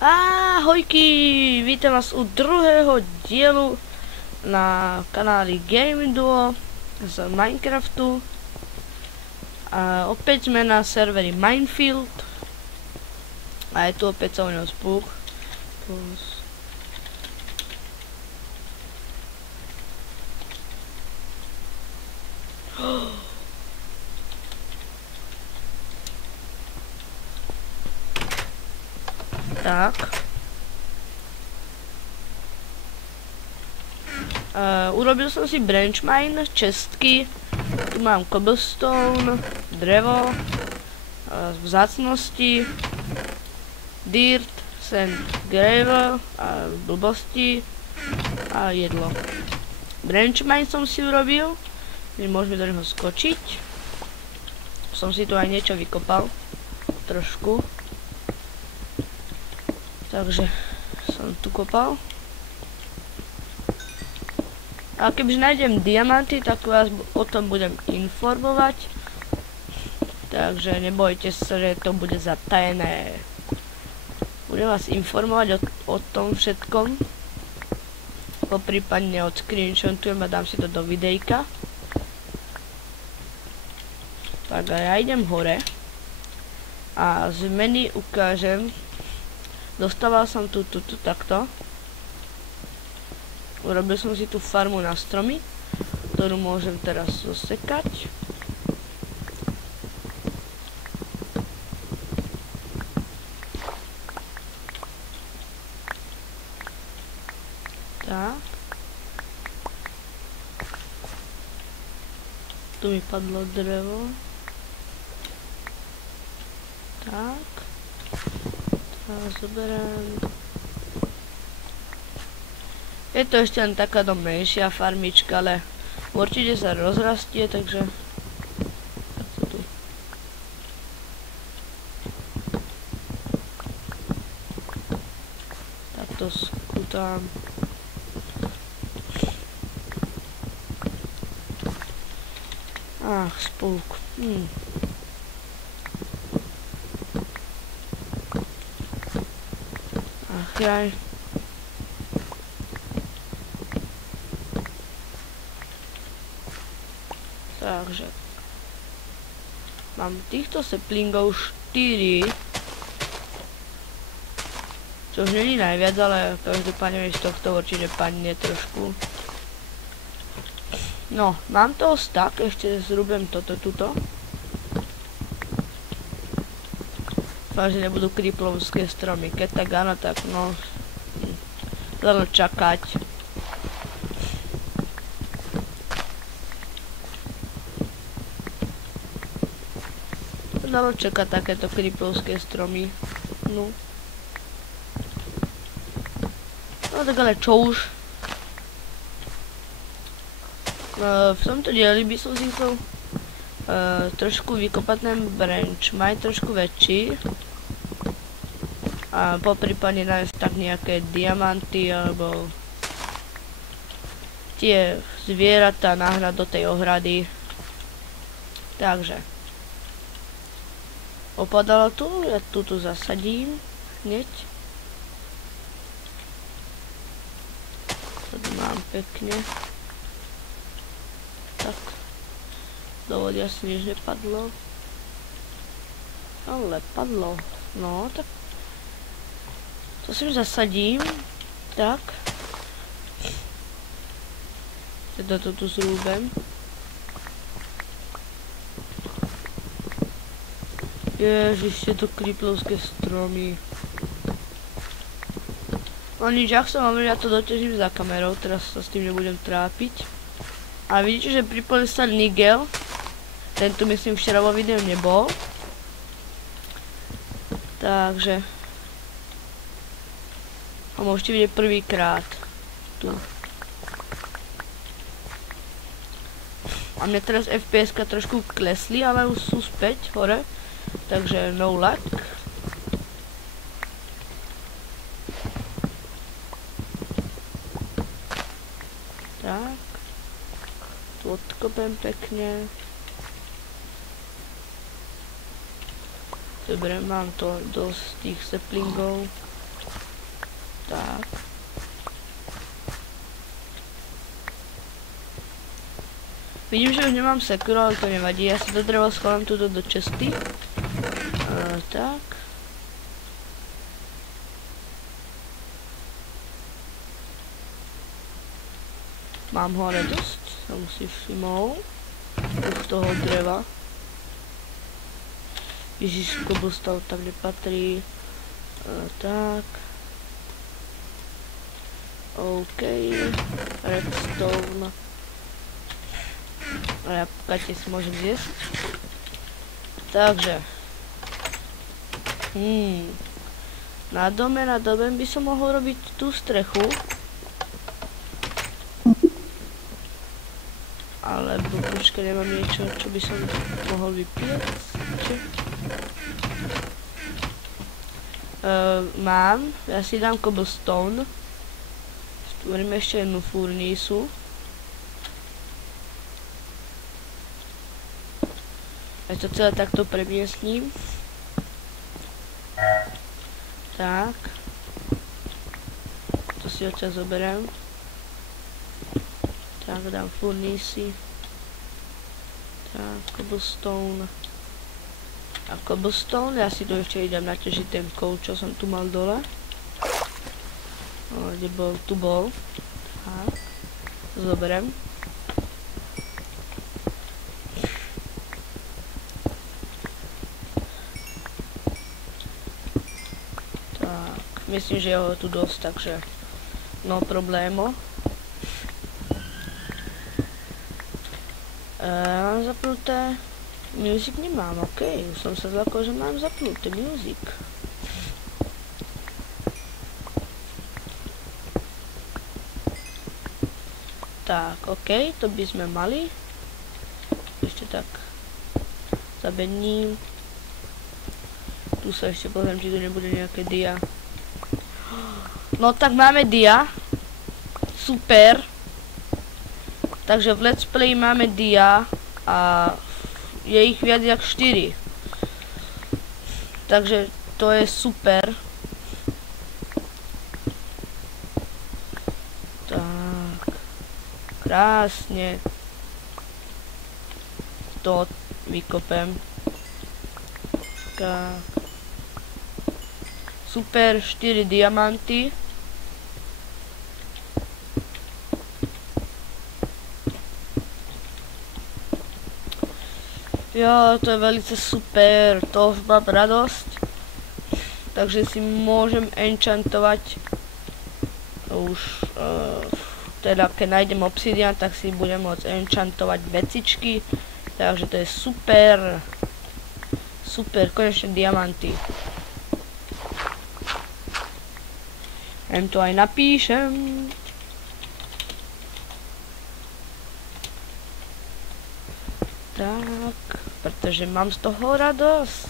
Ahojky, vítam vás u druhého dielu na kanáli Gaming Duo z Minecraftu. A opäť sme na serveri Minefield. A je tu opäť Soňo Spuch. Tak. Urobil som si branch mine, čestky. Tu mám cobblestone, drevo, vzácnosti, dirt, sand, gravel, blbosti a jedlo. Branch mine som si urobil, môžeme do neho skočiť. Som si tu aj niečo vykopal, trošku. Takže som tu kopal. A kebyže nájdem diamanty, tak vás o tom budem informovať. Takže nebojte sa, že to bude zatajené. Budem vás informovať o tom všetkom. Poprípadne odscreenshotujem a dám si to do videjka. Tak a ja idem hore. A z menu ukážem. Dostával som tu takto. Urobil som si tú farmu na stromy, ktorú môžem teraz zosekať. Tak. Tu mi padlo drevo. Tak. Zoberám. Je to ešte len taká menšia farmička, ale určite sa rozrastie, takže takto tu. Takto skutám. Ach, spoluk. Jaj. Takže mám týchto saplingov 4, čo už není najviac, ale každopádne z tohto určite padne trošku. No, mám toho stack, ešte zrúbem toto tuto. Dúfam, že nebudú creeplovské stromy, keď tak áno, tak no dalo čakať. Dalo čakať takéto creeplovské stromy. No tak ale čo už. V tomto dieli by som si chcel trošku vykopať ten branch mine, trošku väčší. A poprípadne nájsť tak nejaké diamanty alebo tie zvieratá nahrať do tej ohrady. Takže opadalo tu, ja tu zasadím hneď. Toto mám pekne. Tak do vody asi nič nepadlo. Ale padlo. No tak to si zasadím. Tak. Teda to tu zrúbem. Ježiš, tieto creeplovské stromy. No nič, ak som hovoril, ja to doťažím za kamerou, teraz sa s tým nebudem trápiť. A vidíte, že pripojil sa Nigel. Ten tu myslím včera vo videu nebol. Takže ho môžete vidieť prvýkrát. Tu. A mne teraz FPS-ka trošku klesli, ale už sú späť hore. Takže no luck. Tak. Tu odkopem pekne. Dobre, mám to dosť tých saplingov. Tak. Vidím, že už nemám sekuru, ale to nevadí. Ja si to drevo schovám tuto do česty. Tak. Mám ho ale dosť, som si všimol. Už toho dreva. Ježiš, cobblestone tam nepatrí. Tak. OK. Redstone. A jablka si môžem zjesť. Takže. Na dome by som mohol robiť tú strechu. Alebo počkaj, nemám niečo, čo by som mohol vypiecť. Mám, ja si dám cobblestone. Stvorím ešte jednu furnísu. Ja to celé takto premiestním. Tak. To si odtiaľ zoberiem. Tak, dám furnísy. Tak, cobblestone. A cobblestone, ja si tu ešte idem naťažiť ten kov, čo som tu mal dole. Kde bol, tu bol. Tak. Zoberiem. Myslím, že je ho tu dosť, takže no problémo. Mám zapnuté. Music nemám, ok. Už som sa zlakol, že mám zapnuté music. Tak, ok, to by sme mali. Ešte tak zabením. Tu sa ešte pozriem, či tu nebude nejaké dia. No tak máme dia. Super. Takže v let's play máme dia a je ich viac jak 4. Takže to je super. Tak. Krásne. To vykopem. Tak. Super, 4 diamanty. Jo, to je velice super, to už mám radosť. Takže si môžem enchantovať už, teda keď nájdem obsidian, tak si budem môcť enchantovať vecičky. Takže to je super. Super, konečne diamanty. Ja im to aj napíšem. Tak, pretože mám z toho radosť.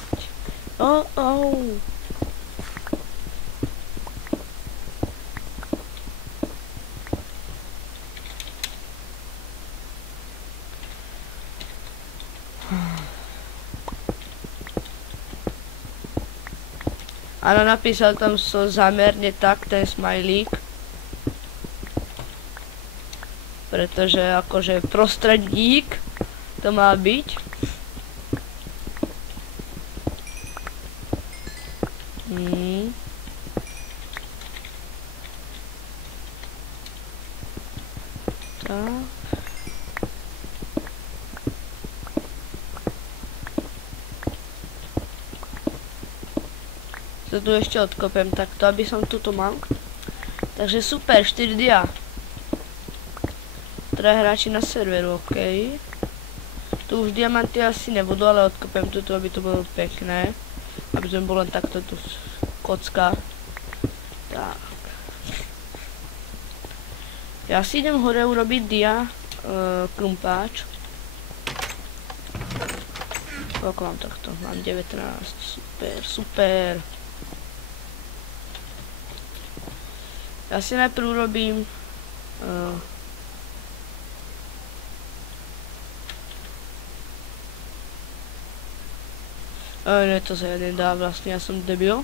Áno, napísal tam so zámerne tak ten smajlík. Pretože akože prostredník to má byť. Tak. To tu ešte odkopem takto, aby som tuto mal. Takže super, 4 dia. Teda hráči na serveru, ok. Tu už diamanty asi nebudú, ale odkopem tuto, aby to bolo pekné. Aby sme bol len takto tu kocka. Tak. Ja si idem hore urobiť dia krumpáč. Koľko mám takto? Mám 19. Super, super. Ja si najprv urobím ne, to sa nedá, vlastne ja som debil.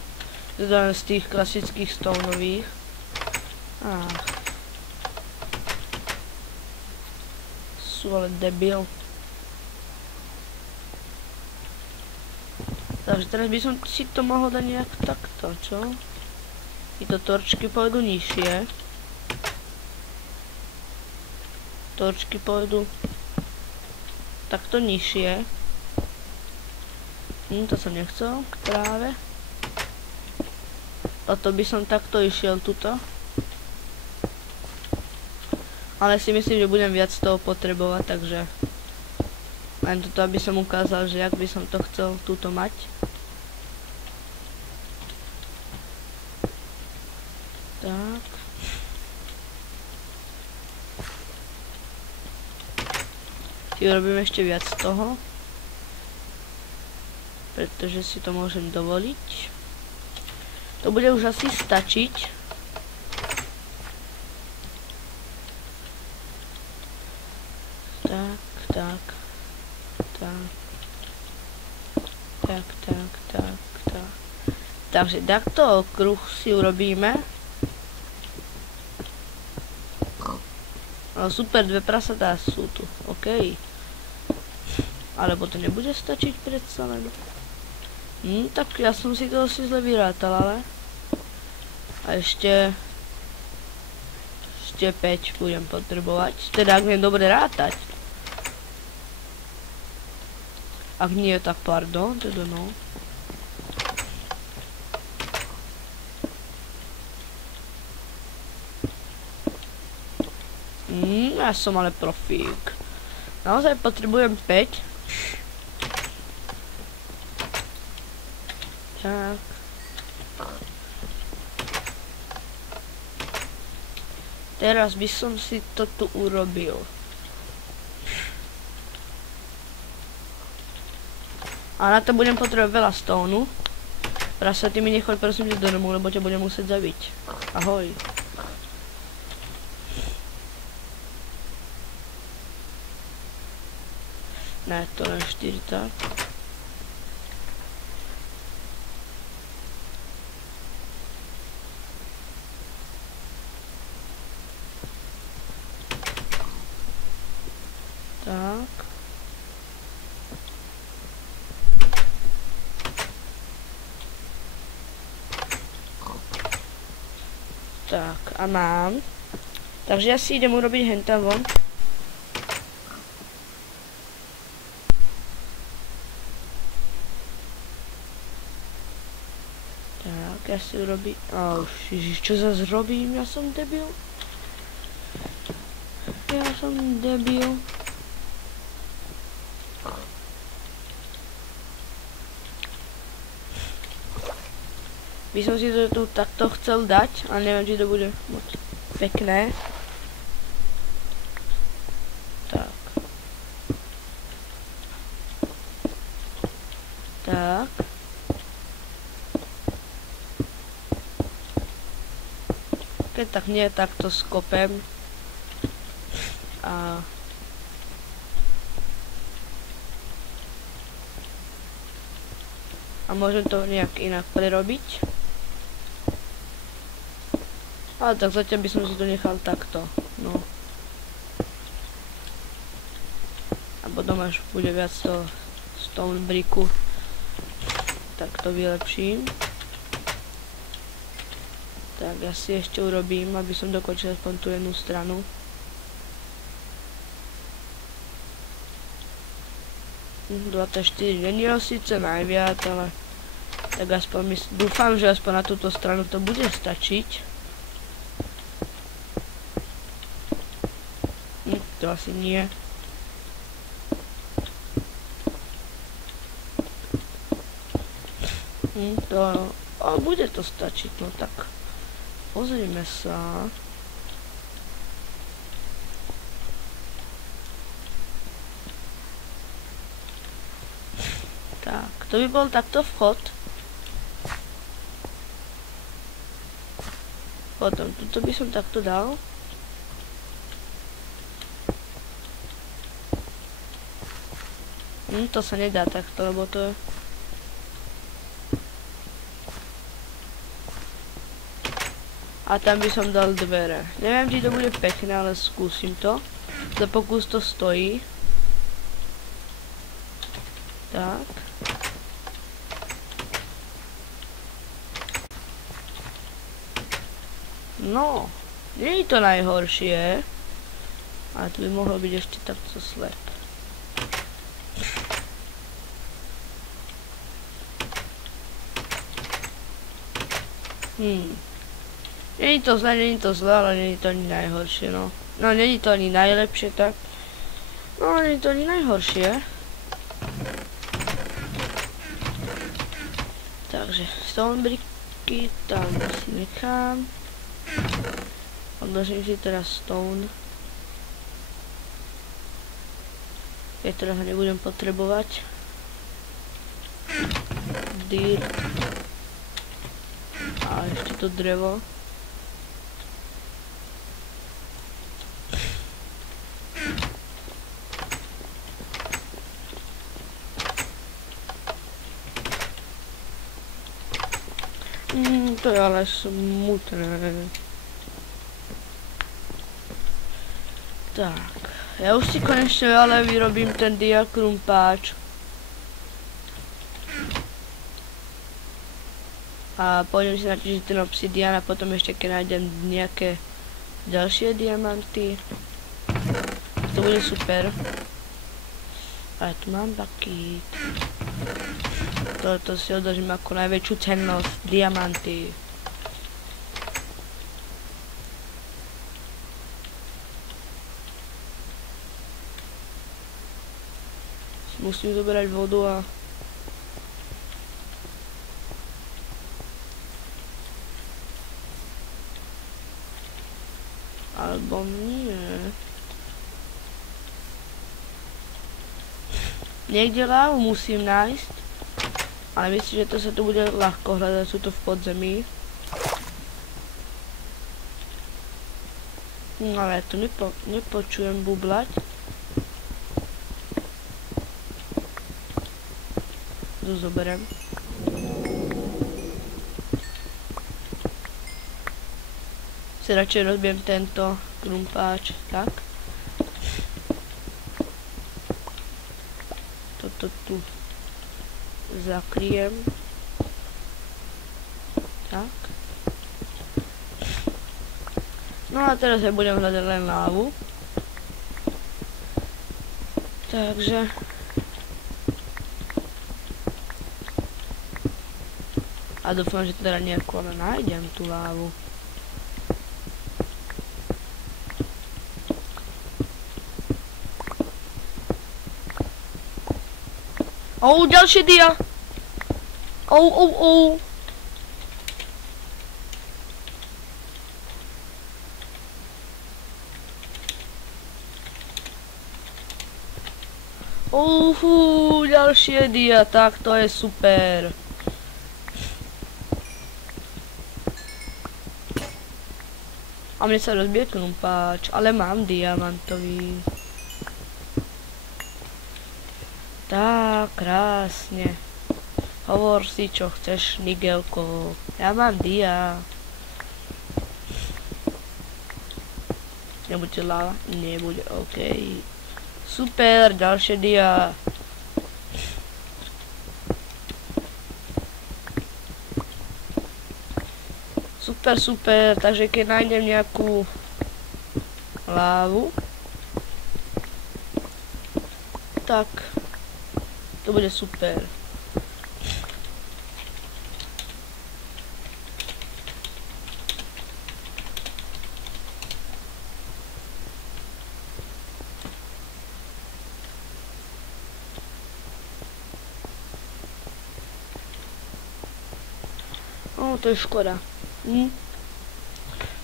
Zadám z tých klasických stonových. Sú ale debil. Takže teraz by som si to mohol dať nejak takto, čo? Tieto torčky pôjdu nižšie. Torčky pôjdu takto nižšie. To som nechcel práve. Toto by som takto išiel tuto. Ale si myslím, že budem viac toho potrebovať, takže len toto, aby som ukázal, že jak by som to chcel tuto mať. Tak. Si urobím ešte viac z toho, pretože si to môžem dovoliť. To bude už asi stačiť. Tak. Takže takto kruh si urobíme. No super, dve prasatá sú tu, OK. Alebo to nebude stačiť predsa len. Tak ja som si to asi zle vyrátal, ale. A ešte 5 budem potrebovať. Teda ak viem dobre rátať. Ak nie, tak pardon, teda no. Ja som ale profík. Naozaj potrebujem 5. Tak. Teraz by som si to tu urobil. A na to budem potrebovať veľa stónu. Prasa, ty mi nechoď prosím do domu, lebo ťa budem musieť zabiť. Ahoj. Ne, to len 4 tak. Tak. Tak, a mám. Takže ja si idem urobiť hentam von. Tak, ja si urobím... Ježiš, čo zase robím? Ja som debil. By som si to tu takto chcel dať, ale neviem, či to bude moc pekné. Tak. Tak. Keď tak nie, tak to skopem. A môžem to nejak inak prerobiť. Ale tak zatiaľ by som si to nechal takto, no. A potom až bude viac toho stone bricku, tak to vylepším. Tak ja si ešte urobím, aby som dokončil aspoň tú jednu stranu. Hm, 24 není síce najviac, ale tak aspoň dúfam, že aspoň na túto stranu to bude stačiť. To asi nie. Bude to stačiť, no tak pozrime sa. Tak, to by bol takto vchod. Potom, tuto by som takto dal. To sa nedá takto, lebo to je... A tam by som dal dvere. Neviem, či to bude pekné, ale skúsim to. Za pokus to stojí. Tak. No, nie je to najhoršie. A tu by mohlo byť ešte takto slep. Nie je to zle, ale nie je to ani najhoršie, no. No, nie je to ani najlepšie, tak. No, nie je to ani najhoršie. Takže, stone bricky tam si nechám. Odložím si teraz stone. Ja teraz ho nebudem potrebovať. Dirt. A ešte to drevo. To je ale smutné. Tak. Ja už si konečne ale vyrobím ten diakrumpáč. A pôjdem si natížiť ten obsidian a potom ešte keď nájdem nejaké ďalšie diamanty. To bude super. A tu mám bakít. Toto si odložím ako najväčšiu cennosť. Diamanty. Musím zoberať vodu a... Alebo nie. Niekde lávu musím nájsť. Ale myslím, že to sa tu bude ľahko hľadať, sú to v podzemí. Ale ja tu nepočujem bublať. To zoberiem. Si radšej rozbijem tento krumpáč, tak. Toto tu zakryjem. Tak. No a teraz ja budem hľadať len lávu. Takže... A dúfam, že teda nejako nájdem tú lávu. Ďalšie dia! Ďalšie dia, tak to je super. A mne sa rozbije krumpáč, ale mám diamantový. Tak, krásne. Hovor si, čo chceš, Nigelko. Ja mám dia. Nebude láva? Nebude, okej. Super, ďalšie dia. Super, super, takže keď nájdem nejakú lávu, tak to bude super. To je škoda.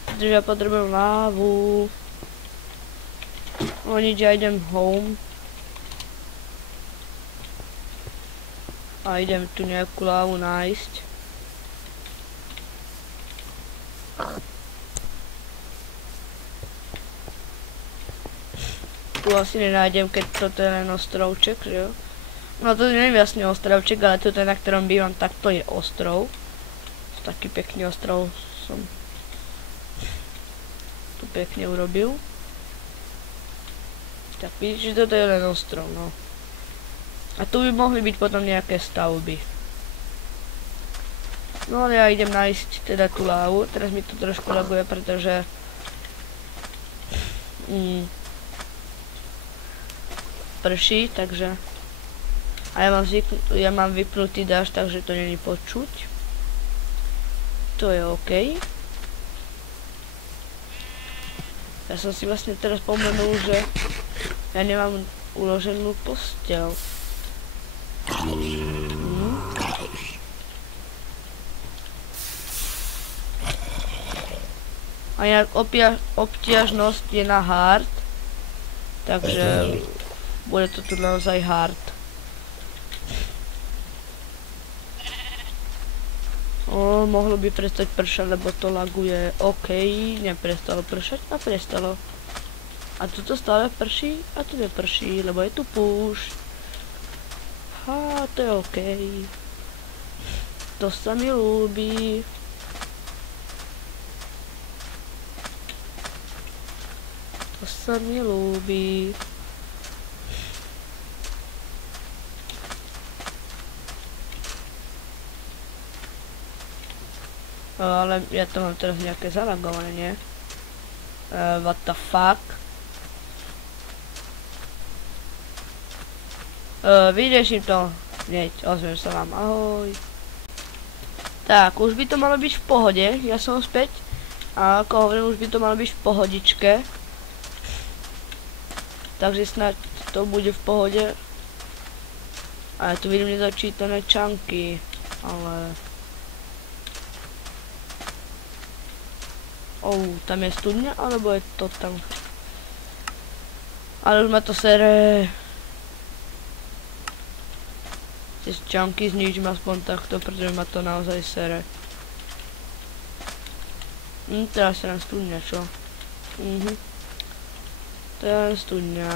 Pretože ja potrebujem lávu. Nič, ja idem home. A idem tu nejakú lávu nájsť. Tu asi nenájdem, keď toto je len ostrovček, že jo? No to nie je jasne ostrovček, ale toto, na ktorom bývam, tak to je ostrov. Taký pekný ostrov som pekne urobil. Tak vidíš, že toto je len ostrov, no. A tu by mohli byť potom nejaké stavby. No ale ja idem nájsť teda tú lávu. Teraz mi to trošku laguje, pretože prší, takže a ja mám vypnutý dážď, takže to není počuť. To je OK. Ja som si vlastne teraz spomenul, že ja nemám uloženú posteľ. A nejak obťažnosť je na hard, takže bude to tu naozaj hard. Mohlo by prestať pršať, lebo to laguje. OK, neprestalo pršať a prestalo. A tuto stále prší a tu neprší, lebo je tu púšť. A to je OK. To sa mi ľúbi. To sa mi ľúbi. Ale ja to mám teraz nejaké zalagované, nie? What the fuck? Vyriešim to. Hneď, ozvem sa vám, ahoj. Tak, už by to malo byť v pohode, ja som späť. A ako hovorím, už by to malo byť v pohodičke. Takže snáď to bude v pohode. A ja tu vidím nezačítané čanky, ale... tam je studňa, alebo je to tam? Ale už ma to sere. Tie čanky zničím aspoň takto, pretože ma to naozaj sere. Teraz je len studňa, čo? To je len studňa.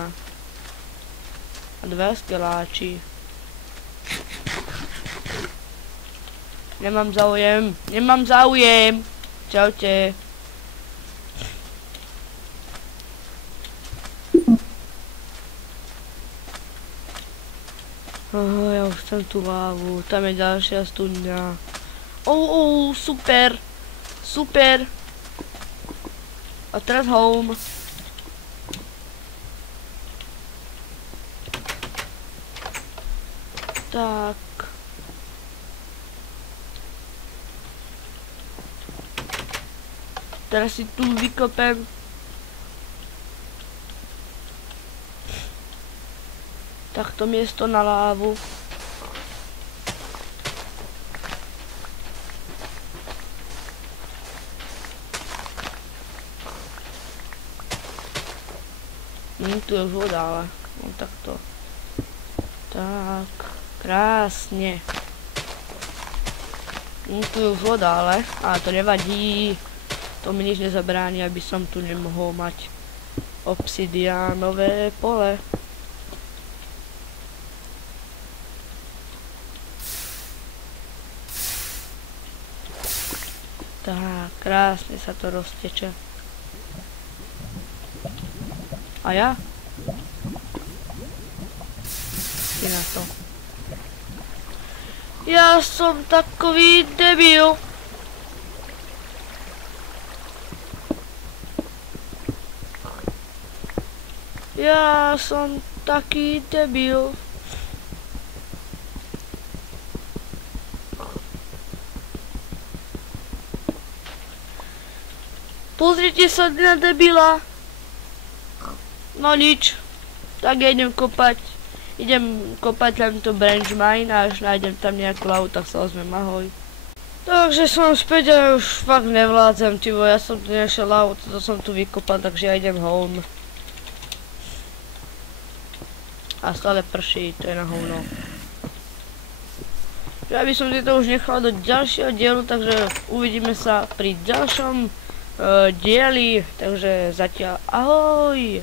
A 2 skeláči. Nemám záujem! Čaute. Ja už chcem tú lávu, tam je ďalšia studňa. Super! Super! A teraz home. Tak. Teraz si tu vykopem. Takto miesto na lávu. Tu je už voda, ale no takto. Tak, krásne. Tu je už voda, ale to nevadí. To mi nič nezabráni, aby som tu nemohol mať obsidiánové pole. Tak, krásne sa to rozteče. A ja? Si na to. Ja som takový debil. Ja som taký debil. Pozrite sa na debila. No nič. Tak ja idem kopať. Idem kopať len to branch mine a až nájdem tam nejakú lavu, tak sa ozvem, ahoj. Takže som späť a už fakt nevládzem, tyvo, ja som tu nešiel lavu, toto som tu vykopal, takže ja idem home. A stále prší, to je na hovno. Ja by som si to už nechal do ďalšieho dielu, takže uvidíme sa pri ďalšom dieli, takže zatiaľ ahoj!